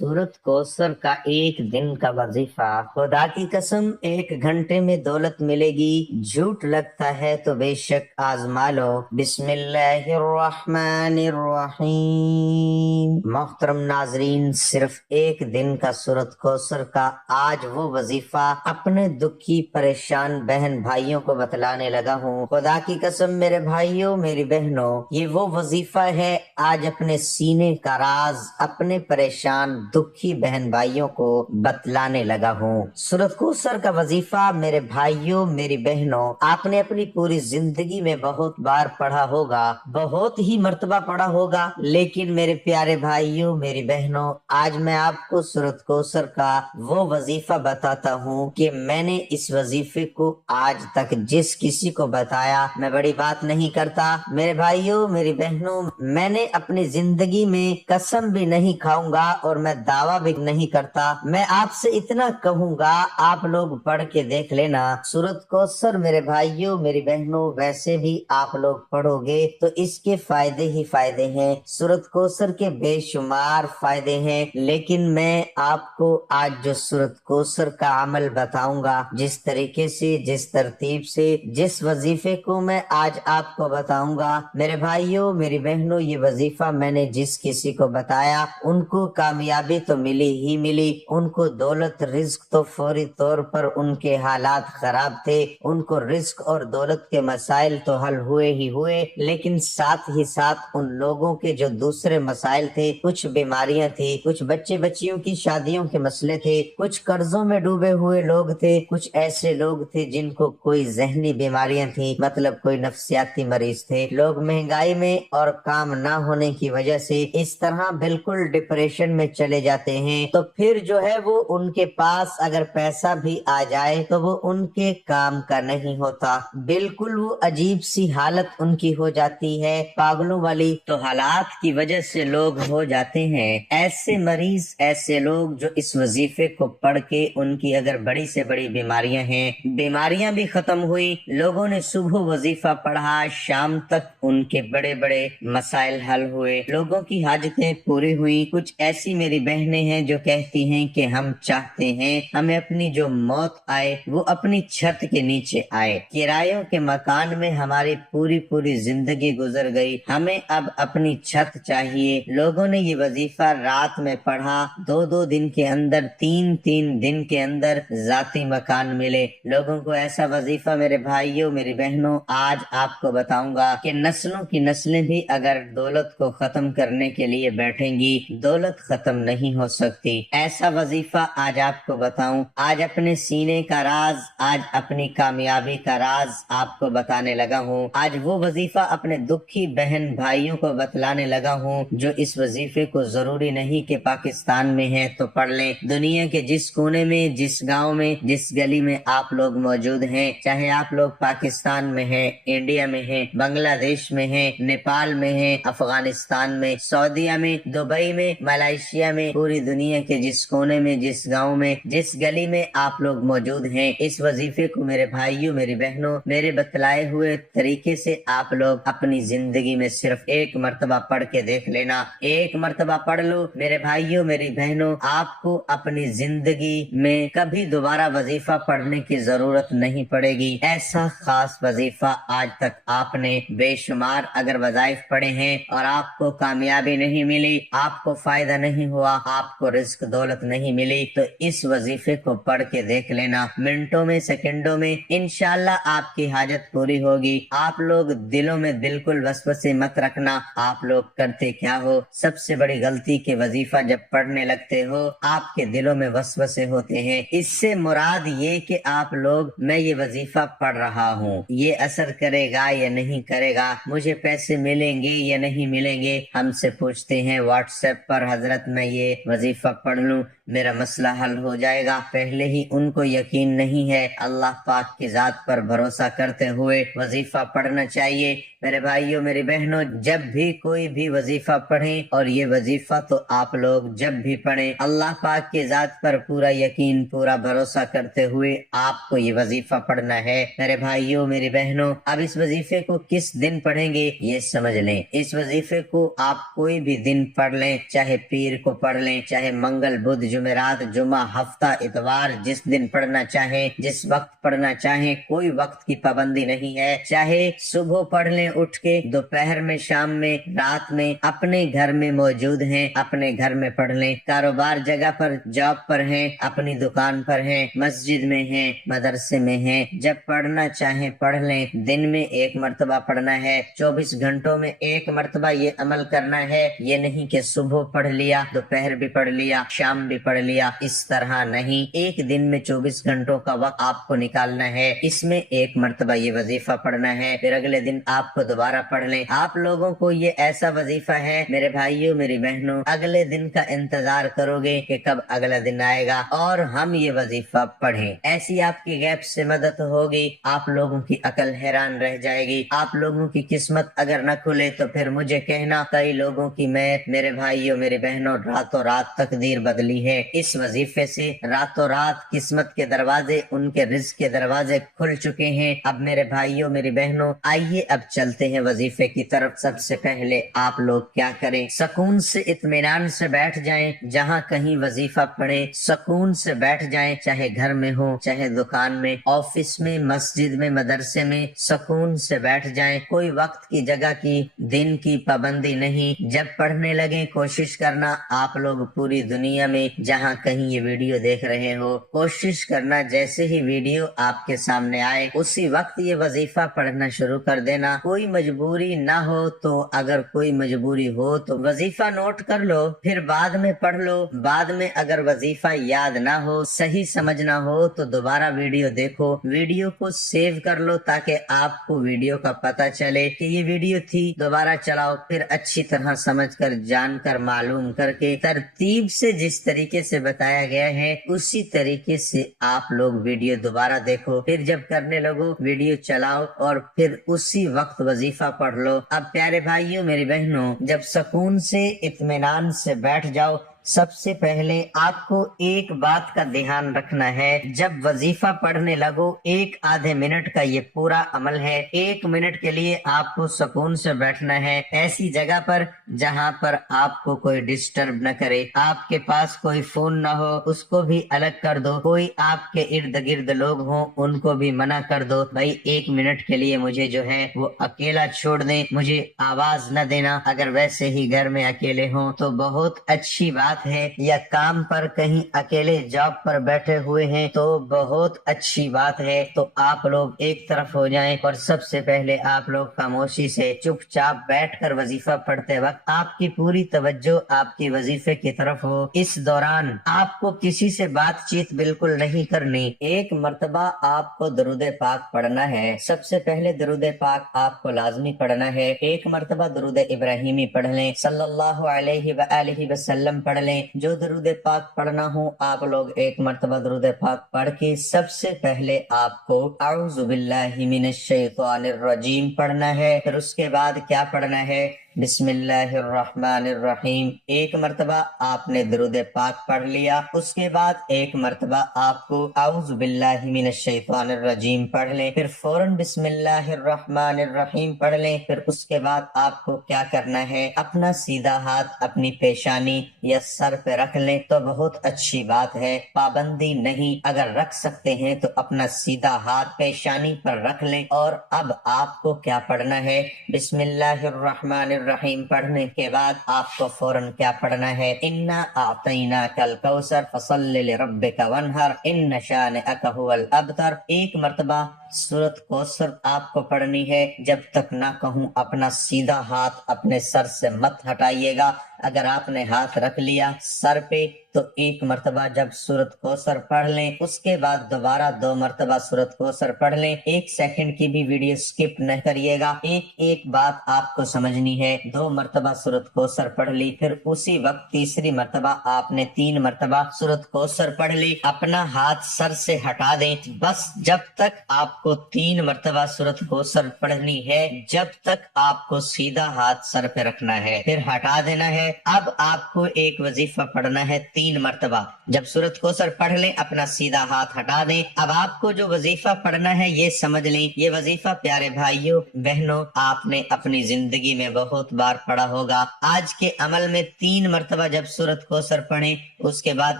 सूरत कौसर का एक दिन का वजीफा। खुदा की कसम 1 घंटे में दौलत मिलेगी, झूठ लगता है तो बेशक आजमा लो। बिस्मिल्लाहिर्रहमानिर्रहीम। मोहतरम नाजरीन, सिर्फ एक दिन का सूरत कौसर का आज वो वजीफा अपने दुखी परेशान बहन भाइयों को बतलाने लगा हूँ। खुदा की कसम मेरे भाइयों मेरी बहनों, ये वो वजीफा है आज अपने सीने का राज अपने परेशान दुखी बहन भाइयों को बतलाने लगा हूँ। सूरत कौसर का वजीफा मेरे भाइयों मेरी बहनों, आपने अपनी पूरी जिंदगी में बहुत बार पढ़ा होगा, बहुत ही मर्तबा पढ़ा होगा, लेकिन मेरे प्यारे भाइयों मेरी बहनों, आज मैं आपको सूरत कौसर का वो वजीफा बताता हूँ कि मैंने इस वजीफे को आज तक जिस किसी को बताया, मैं बड़ी बात नहीं करता मेरे भाइयों मेरी बहनों, मैंने अपनी जिंदगी में कसम भी नहीं खाऊंगा और मैं दावा भी नहीं करता। मैं आपसे इतना कहूंगा, आप लोग पढ़ के देख लेना सूरत कौसर मेरे भाइयों मेरी बहनों। वैसे भी आप लोग पढ़ोगे तो इसके फायदे ही फायदे हैं, सूरत कौसर के बेशुमार फायदे हैं। लेकिन मैं आपको आज जो सूरत कौसर का अमल बताऊंगा, जिस तरीके से जिस तरतीब से जिस वजीफे को मैं आज आपको बताऊंगा मेरे भाइयों मेरी बहनों, ये वजीफा मैंने जिस किसी को बताया उनको कामयाबी तो मिली ही मिली, उनको दौलत रिस्क तो फौरी तौर पर उनके हालात खराब थे, उनको रिस्क और दौलत के मसाइल तो हल हुए ही हुए, लेकिन साथ ही साथ उन लोगों के जो दूसरे मसाइल थे, कुछ बीमारियां थी, कुछ बच्चे बच्चियों की शादियों के मसले थे, कुछ कर्जों में डूबे हुए लोग थे, कुछ ऐसे लोग थे जिनको कोई जहनी बीमारियां थी, मतलब कोई नफ्सियाती मरीज थे, लोग महंगाई में और काम ना होने की वजह से इस तरह बिल्कुल डिप्रेशन में चले जाते हैं। तो फिर जो है वो उनके पास अगर पैसा भी आ जाए तो वो उनके काम का नहीं होता, बिल्कुल वो अजीब सी हालत उनकी हो जाती है, पागलों वाली तो हालात की वजह से लोग हो जाते हैं। ऐसे मरीज ऐसे लोग जो इस वजीफे को पढ़ के उनकी अगर बड़ी से बड़ी बीमारियां हैं, बीमारियां भी खत्म हुई, लोगों ने सुबह वजीफा पढ़ा, शाम तक उनके बड़े बड़े मसाइल हल हुए, लोगों की हाजतें पूरी हुई। कुछ ऐसी मेरी बहनें हैं जो कहती हैं कि हम चाहते हैं हमें अपनी जो मौत आए वो अपनी छत के नीचे आए, किरायों के मकान में हमारी पूरी पूरी जिंदगी गुजर गई, हमें अब अपनी छत चाहिए। लोगों ने ये वजीफा रात में पढ़ा, 2-2 दिन के अंदर 3-3 दिन के अंदर जाती मकान मिले लोगों को। ऐसा वजीफा मेरे भाइयों मेरी बहनों आज आपको बताऊंगा कि नस्लों की नस्लें भी अगर दौलत को खत्म करने के लिए बैठेंगी, दौलत खत्म नहीं हो सकती। ऐसा वजीफा आज आपको बताऊं, आज अपने सीने का राज, आज अपनी कामयाबी का राज आपको बताने लगा हूं। आज वो वजीफा अपने दुखी बहन भाइयों को बतलाने लगा हूं जो इस वजीफे को जरूरी नहीं कि पाकिस्तान में है तो पढ़ लें, दुनिया के जिस कोने में जिस गांव में जिस गली में आप लोग मौजूद हैं, चाहे आप लोग पाकिस्तान में हैं, इंडिया में हैं, बांग्लादेश में हैं, नेपाल में हैं, अफगानिस्तान में, सऊदीया में, दुबई में, मलेशिया में, पूरी दुनिया के जिस कोने में जिस गांव में जिस गली में आप लोग मौजूद हैं, इस वजीफे को मेरे भाइयों मेरी बहनों मेरे बतलाए हुए तरीके से आप लोग अपनी जिंदगी में सिर्फ एक मर्तबा पढ़ के देख लेना। एक मर्तबा पढ़ लो मेरे भाइयों मेरी बहनों, आपको अपनी जिंदगी में कभी दोबारा वजीफा पढ़ने की जरूरत नहीं पड़ेगी। ऐसा खास वजीफा आज तक आपने बेशुमार अगर वजाइफ पढ़े हैं और आपको कामयाबी नहीं मिली, आपको फायदा नहीं हुआ, आपको रिस्क दौलत नहीं मिली, तो इस वजीफे को पढ़ के देख लेना। मिनटों में सेकंडों में इंशाल्लाह आपकी हाजत पूरी होगी। आप लोग दिलों में बिल्कुल वसवसे मत रखना। आप लोग करते क्या हो, सबसे बड़ी गलती के वजीफा जब पढ़ने लगते हो आपके दिलों में वसवसे होते हैं। इससे मुराद ये कि आप लोग मैं ये वजीफा पढ़ रहा हूँ, ये असर करेगा या नहीं करेगा, मुझे पैसे मिलेंगे या नहीं मिलेंगे। हमसे पूछते हैं व्हाट्सएप पर, हजरत मैं ये वजीफा पढ़ लूं मेरा मसला हल हो जाएगा। पहले ही उनको यकीन नहीं है। अल्लाह पाक की जात पर भरोसा करते हुए वजीफा पढ़ना चाहिए। मेरे भाइयों मेरी बहनों, जब भी कोई भी वजीफा पढ़ें, और ये वजीफा तो आप लोग जब भी पढ़ें, अल्लाह पाक की जात पर पूरा यकीन पूरा भरोसा करते हुए आपको ये वजीफा पढ़ना है। मेरे भाइयों मेरी बहनों, अब इस वजीफे को किस दिन पढ़ेंगे ये समझ लें। इस वजीफे को आप कोई भी दिन पढ़ लें, चाहे पीर को पढ़ लें, चाहे मंगल बुध जुमेरात जुमा हफ्ता इतवार, जिस दिन पढ़ना चाहे, जिस वक्त पढ़ना चाहे, कोई वक्त की पाबंदी नहीं है। चाहे सुबह पढ़ लें उठ के, दोपहर में, शाम में, रात में, अपने घर में मौजूद हैं अपने घर में पढ़ लें, कारोबार जगह पर, जॉब पर हैं, अपनी दुकान पर हैं, मस्जिद में हैं, मदरसे में हैं, जब पढ़ना चाहे पढ़ लें। दिन में एक मर्तबा पढ़ना है, 24 घंटों में एक मर्तबा ये अमल करना है। ये नहीं कि सुबह पढ़ लिया, दोपहर भी पढ़ लिया, शाम भी पढ़ लिया, इस तरह नहीं। एक दिन में 24 घंटों का वक्त आपको निकालना है, इसमें एक मर्तबा ये वजीफा पढ़ना है, फिर अगले दिन आपको दोबारा पढ़ लें। आप लोगों को ये ऐसा वजीफा है मेरे भाइयों मेरी बहनों, अगले दिन का इंतजार करोगे कि कब अगला दिन आएगा और हम ये वजीफा पढ़ें। ऐसी आपकी गैप से मदद होगी, आप लोगों की अकल हैरान रह जाएगी। आप लोगों की किस्मत अगर न खुले तो फिर मुझे कहना, कई लोगों की मैं मेरे भाइयों मेरे बहनों रातों रात तकदीर बदली है। इस वजीफे से रातों रात किस्मत के दरवाजे, उनके रिज्क के दरवाजे खुल चुके हैं। अब मेरे भाइयों मेरी बहनों आइए अब चलते हैं वजीफे की तरफ। सबसे पहले आप लोग क्या करें, सुकून से इत्मीनान से बैठ जाएं, जहां कहीं वजीफा पढ़े सुकून से बैठ जाएं, चाहे घर में हो, चाहे दुकान में, ऑफिस में, मस्जिद में, मदरसे में, सुकून से बैठ जाएं। कोई वक्त की, जगह की, दिन की पाबंदी नहीं। जब पढ़ने लगे कोशिश करना, आप लोग पूरी दुनिया में जहां कहीं ये वीडियो देख रहे हो, कोशिश करना जैसे ही वीडियो आपके सामने आए उसी वक्त ये वजीफा पढ़ना शुरू कर देना। कोई मजबूरी ना हो तो, अगर कोई मजबूरी हो तो वजीफा नोट कर लो, फिर बाद में पढ़ लो। बाद में अगर वजीफा याद ना हो, सही समझना हो तो दोबारा वीडियो देखो, वीडियो को सेव कर लो ताकि आपको वीडियो का पता चले कि ये वीडियो थी। दोबारा चलाओ, फिर अच्छी तरह समझकर, जानकर, मालूम करके, तरतीब से जिस तरीके से बताया गया है उसी तरीके से आप लोग वीडियो दोबारा देखो। फिर जब करने लगो वीडियो चलाओ और फिर उसी वक्त वजीफा पढ़ लो। अब प्यारे भाइयों मेरी बहनों, जब सुकून से इत्मीनान से बैठ जाओ, सबसे पहले आपको एक बात का ध्यान रखना है, जब वजीफा पढ़ने लगो एक आधे मिनट का ये पूरा अमल है। 1 मिनट के लिए आपको सुकून से बैठना है, ऐसी जगह पर जहां पर आपको कोई डिस्टर्ब न करे। आपके पास कोई फोन ना हो, उसको भी अलग कर दो। कोई आपके इर्द गिर्द लोग हों, उनको भी मना कर दो, भाई 1 मिनट के लिए मुझे जो है वो अकेला छोड़ दें, मुझे आवाज न देना। अगर वैसे ही घर में अकेले हों तो बहुत अच्छी बात है, या काम पर कहीं अकेले जॉब पर बैठे हुए हैं तो बहुत अच्छी बात है। तो आप लोग एक तरफ हो जाएं और सबसे पहले आप लोग खामोशी से चुपचाप बैठकर वजीफा पढ़ते वक्त आपकी पूरी तवज्जो आपकी वजीफे की तरफ हो। इस दौरान आपको किसी से बातचीत बिल्कुल नहीं करनी। एक मर्तबा आपको दरूद पाक पढ़ना है। सबसे पहले दरूद पाक आपको लाजमी पढ़ना है। एक मर्तबा दरूद इब्राहिमी पढ़ लें, सल्लल्लाहु अलैहि वआलिहि वसल्लम पढ़ लें। जो दरूद पाक पढ़ना हो आप लोग एक मर्तबा दरूद पाक पढ़ के सबसे पहले आपको अऊज़ु बिल्लाहि मिनश शैतानिर रजीम पढ़ना है। फिर उसके बाद क्या पढ़ना है, बिस्मिल्लाहिर्रहमानिर्रहीम। एक मर्तबा आपने दरूद पाक पढ़ लिया, उसके बाद एक मर्तबा आपको अऊज़ु बिल्लाहि मिनश शैतानिर रजीम पढ़ लें, फिर फौरन बिस्मिल्लाहिर्रहमानिर्रहीम पढ़ लें। फिर उसके बाद आपको क्या करना है, अपना सीधा हाथ अपनी पेशानी या सर पे रख लें तो बहुत अच्छी बात है, पाबंदी नहीं। अगर रख सकते हैं तो अपना सीधा हाथ पेशानी पर रख लें। और अब आपको क्या पढ़ना है, बिस्मिल्लाहिर्रहमानिर्रहीम पढ़ने के बाद आपको फौरन क्या पढ़ना है, इन्ना आतैना कल कौसर फसल्लि लिरब्बिका वन्हर इन्न शानिअका हुवल अबतर। एक मर्तबा सूरत कौसर आपको पढ़नी है। जब तक ना कहूँ अपना सीधा हाथ अपने सर से मत हटाइएगा। अगर आपने हाथ रख लिया सर पे तो एक मर्तबा जब सूरत कौसर पढ़ लें, उसके बाद दोबारा 2 मर्तबा सूरत कौसर पढ़ लें। 1 सेकंड की भी वीडियो स्किप न करिएगा, एक एक बात आपको समझनी है। 2 मर्तबा सूरत कौसर पढ़ ली, फिर उसी वक्त तीसरी मर्तबा आपने 3 मर्तबा सूरत कौसर पढ़ ली। अपना हाथ सर से हटा दें, बस जब तक आप آپ کو 3 مرتبہ سورۃ کوثر پڑھنی ہے جب تک آپ کو سیدھا ہاتھ سر پہ رکھنا ہے، پھر ہٹا دینا ہے۔ اب آپ کو ایک وظیفہ پڑھنا ہے 3 مرتبہ۔ جب سورۃ کوثر پڑھ لیں اپنا سیدھا ہاتھ ہٹا دیں۔ اب آپ کو جو وظیفہ پڑھنا ہے یہ سمجھ لیں، یہ وظیفہ پیارے بھائیوں بہنوں آپ نے اپنی زندگی میں بہت بار پڑھا ہوگا۔ آج کے عمل میں 3 مرتبہ جب سورۃ کوثر پڑھیں اس کے بعد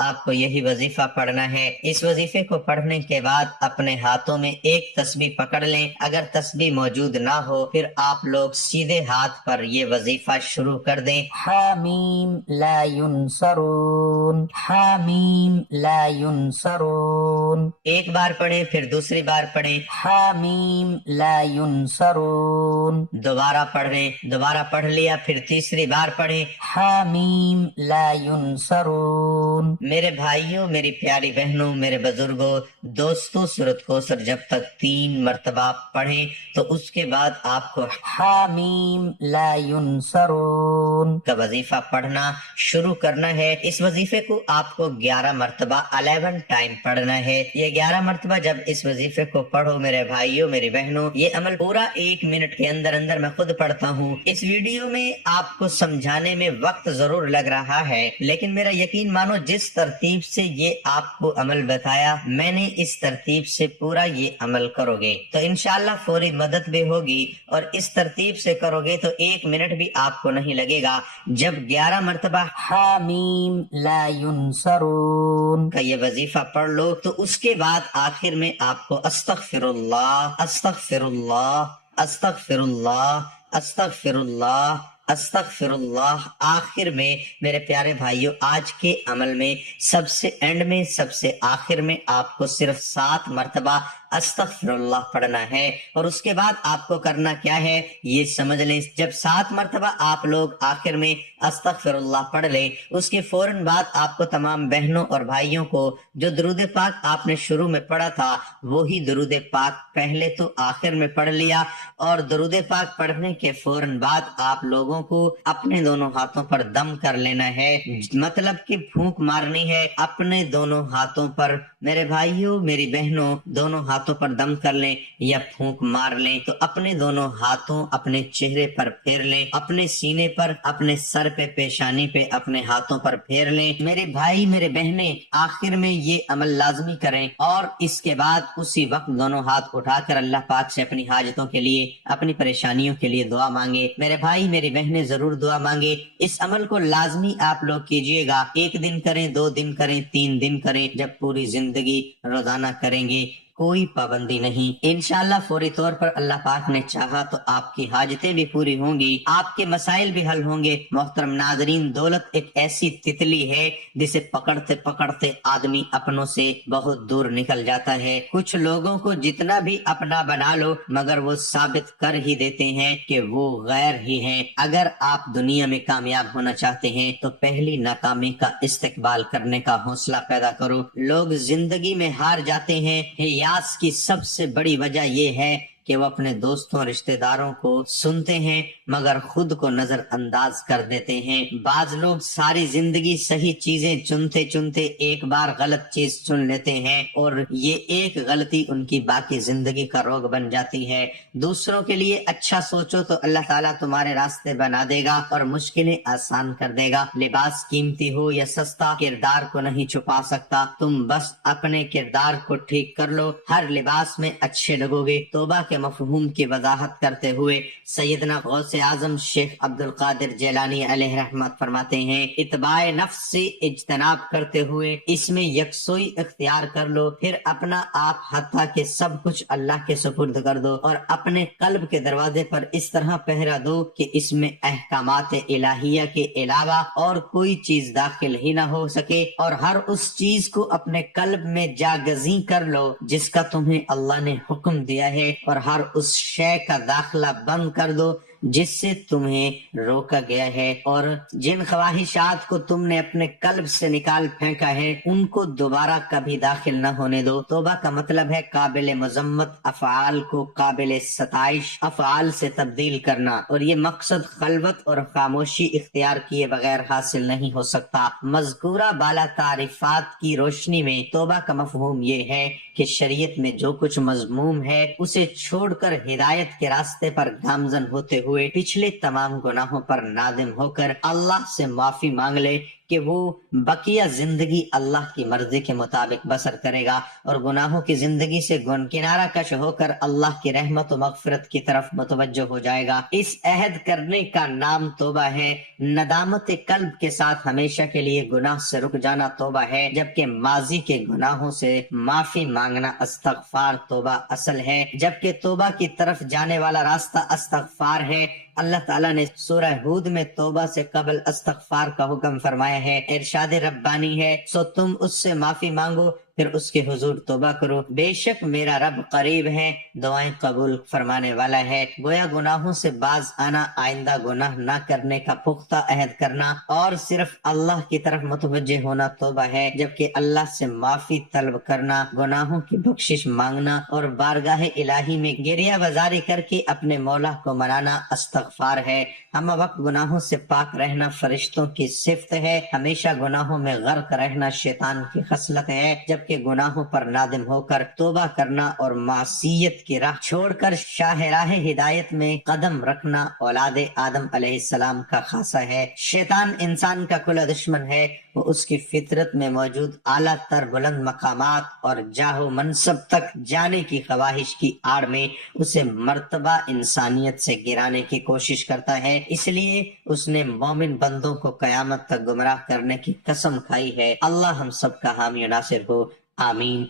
آپ کو یہی وظیفہ پڑھنا ہے۔ اس وظیفے کو پڑھنے کے بعد اپنے ہاتھوں میں ایک تسبیح پکڑ لیں، اگر تسبیح موجود نہ ہو پھر آپ لوگ سیدھے ہاتھ پر یہ وظیفہ شروع کر دیں۔ حامیم لا ینصرون، حامیم لا ینصرون، ایک بار پڑھیں پھر دوسری بار پڑھیں حامیم لا ینصرون، دوبارہ پڑھیں، دوبارہ پڑھ لیا پھر تیسری بار پڑھیں حامیم لا ینصرون۔ میرے بھائیوں، میری پیاری بہنوں، میرے بزرگوں، دوستوں، سورۃ کوثر جب تک 3 مرتبہ پڑھیں تو اس کے بعد آپ کو حامیم لا ینصرون کا وظیفہ پڑھنا شروع کرنا ہے۔ اس وظیفے کو آپ کو 11 مرتبہ 11 ٹائم پڑھنا ہے۔ یہ 11 مرتبہ جب اس وظیفے کو پڑھو میرے بھائیوں، میری بہنوں، یہ عمل پورا 1 منٹ کے اندر اندر میں خود پڑھتا ہوں۔ اس ویڈیو میں آپ کو سمجھانے میں وقت ضرور لگ رہا ہے، لیکن میرا یقین مانو جس ترتیب سے یہ آپ کو عمل بتایا میں نے اس ترتیب سے پورا یہ عمل کرو گے تو انشاءاللہ فوری مدد بھی ہوگی، اور اس ترتیب سے کرو گے تو 1 منٹ بھی آپ کو نہیں لگے گا۔ جب 11 مرتبہ حامیم لا ینصرون کا یہ وظیفہ پڑھ لو تو اس کے بعد آخر میں آپ کو استغفر اللہ، استغفر اللہ، استغفر اللہ، استغفر اللہ، استغفر اللہ، آخر میں میرے پیارے بھائیوں آج کے عمل میں سب سے اینڈ میں، سب سے آخر میں آپ کو صرف 7 مرتبہ استغفر اللہ پڑھنا ہے۔ اور اس کے بعد آپ کو کرنا کیا ہے یہ سمجھ لیں۔ جب 7 مرتبہ آپ لوگ آخر میں استغفر اللہ پڑھ لیں اس کے فوراً بعد آپ کو تمام بہنوں اور بھائیوں کو جو درود پاک آپ نے شروع میں پڑھا تھا وہی درود پاک پہلے تو آخر میں پڑھ لیا، اور درود پاک پڑھنے کے فوراً بعد آپ لوگوں کو اپنے دونوں ہاتھوں پر دم کر لینا ہے، مطلب کہ پھونک مارنی ہے اپنے دونوں ہاتھوں پر۔ میرے بھائیوں، میری بہنوں، دونوں ہاتھوں پر دم کر لیں یا پھونک مار لیں تو اپنے دونوں ہاتھوں اپنے چہرے پر پھیر لیں، اپنے سینے پر، اپنے سر پہ، پیشانی پہ، اپنے ہاتھوں پر پھیر لیں۔ میرے بھائی، میرے بہنیں آخر میں یہ عمل لازمی کریں، اور اس کے بعد اسی وقت دونوں ہاتھ اٹھا کر اللہ پاک سے اپنی حاجتوں کے لیے، اپنی پریشانیوں کے لیے دعا مانگے۔ میرے بھائی، میری بہنیں ضرور دعا مانگے۔ اس عمل کو لازمی آپ لوگ کیجئے گا، 1 دن کریں، 2 دن کریں، 3 دن کریں، جب پوری زندگی روزانہ کریں گے کوئی پابندی نہیں۔ انشاءاللہ فوری طور پر اللہ پاک نے چاہا تو آپ کی حاجتیں بھی پوری ہوں گی، آپ کے مسائل بھی حل ہوں گے۔ محترم ناظرین، دولت ایک ایسی تتلی ہے جسے پکڑتے پکڑتے آدمی اپنوں سے بہت دور نکل جاتا ہے۔ کچھ لوگوں کو جتنا بھی اپنا بنا لو مگر وہ ثابت کر ہی دیتے ہیں کہ وہ غیر ہی ہیں۔ اگر آپ دنیا میں کامیاب ہونا چاہتے ہیں تو پہلی ناکامی کا استقبال کرنے کا حوصلہ پیدا کرو۔ لوگ زندگی میں ہار جاتے ہیں، یاس کی سب سے بڑی وجہ یہ ہے کہ وہ اپنے دوستوں رشتہ داروں کو سنتے ہیں مگر خود کو نظر انداز کر دیتے ہیں۔ بعض لوگ ساری زندگی صحیح چیزیں چنتے چنتے ایک بار غلط چیز چن لیتے ہیں، اور یہ ایک غلطی ان کی باقی زندگی کا روگ بن جاتی ہے۔ دوسروں کے لیے اچھا سوچو تو اللہ تعالیٰ تمہارے راستے بنا دے گا اور مشکلیں آسان کر دے گا۔ لباس قیمتی ہو یا سستا کردار کو نہیں چھپا سکتا، تم بس اپنے کردار کو ٹھیک کر لو، ہر لباس میں اچھے لگو گے۔ توبہ کے مفہوم کی وضاحت کرتے ہوئے سیدنا غوث اعظم شیخ عبد القادر جیلانی علیہ رحمت فرماتے ہیں، اتباع نفس سے اجتناب کرتے ہوئے اس میں یکسوئی اختیار کر لو، پھر اپنا آپ حتیٰ کہ سب کچھ اللہ کے سپرد کر دو، اور اپنے قلب کے دروازے پر اس طرح پہرا دو کہ اس میں احکامات الہیہ کے علاوہ اور کوئی چیز داخل ہی نہ ہو سکے، اور ہر اس چیز کو اپنے قلب میں جاگزیں کر لو جس کا تمہیں اللہ نے حکم دیا ہے، اور ہر اس شے کا داخلہ بند کر دو جس سے تمہیں روکا گیا ہے، اور جن خواہشات کو تم نے اپنے قلب سے نکال پھینکا ہے ان کو دوبارہ کبھی داخل نہ ہونے دو۔ توبہ کا مطلب ہے قابل مذمت افعال کو قابل ستائش افعال سے تبدیل کرنا، اور یہ مقصد خلوت اور خاموشی اختیار کیے بغیر حاصل نہیں ہو سکتا۔ مذکورہ بالا تعریفات کی روشنی میں توبہ کا مفہوم یہ ہے کہ شریعت میں جو کچھ مذموم ہے اسے چھوڑ کر ہدایت کے راستے پر گامزن ہوتے ہوئے پچھلے تمام گناہوں پر نادم ہو کر اللہ سے معافی مانگ لے کہ وہ بقیہ زندگی اللہ کی مرضی کے مطابق بسر کرے گا، اور گناہوں کی زندگی سے کنارہ کش ہو کر اللہ کی رحمت و مغفرت کی طرف متوجہ ہو جائے گا۔ اس عہد کرنے کا نام توبہ ہے۔ ندامت قلب کے ساتھ ہمیشہ کے لیے گناہ سے رک جانا توبہ ہے، جبکہ ماضی کے گناہوں سے معافی مانگنا استغفار توبہ اصل ہے۔ جبکہ توبہ کی طرف جانے والا راستہ استغفار ہے۔ اللہ تعالیٰ نے سورہ ہود میں توبہ سے قبل استغفار کا حکم فرمایا ہے۔ ارشاد ربانی ہے، سو تم اس سے معافی مانگو پھر اس کے حضور توبہ کرو، بے شک میرا رب قریب ہے، دعائیں قبول فرمانے والا ہے۔ گویا گناہوں سے باز آنا، آئندہ گناہ نہ کرنے کا پختہ عہد کرنا اور صرف اللہ کی طرف متوجہ ہونا توبہ ہے، جبکہ اللہ سے معافی طلب کرنا، گناہوں کی بخشش مانگنا اور بارگاہ الہی میں گریہ بزاری کر کے اپنے مولا کو منانا استغفار ہے۔ ہم وقت گناہوں سے پاک رہنا فرشتوں کی صفت ہے، ہمیشہ گناہوں میں غرق رہنا شیطان کی خصلت ہے، جبکہ گناہوں پر نادم ہو کر توبہ کرنا اور معصیت کی راہ چھوڑ کر شاہراہ ہدایت میں قدم رکھنا اولاد آدم علیہ السلام کا خاصہ ہے۔ شیطان انسان کا کھلا دشمن ہے، وہ اس کی فطرت میں موجود اعلیٰ تر بلند مقامات اور جاہ و منصب تک جانے کی خواہش کی آڑ میں اسے مرتبہ انسانیت سے گرانے کی کوشش کرتا ہے۔ اس لیے اس نے مومن بندوں کو قیامت تک گمراہ کرنے کی قسم کھائی ہے۔ اللہ ہم سب کا حامی و ناصر ہو، آمین۔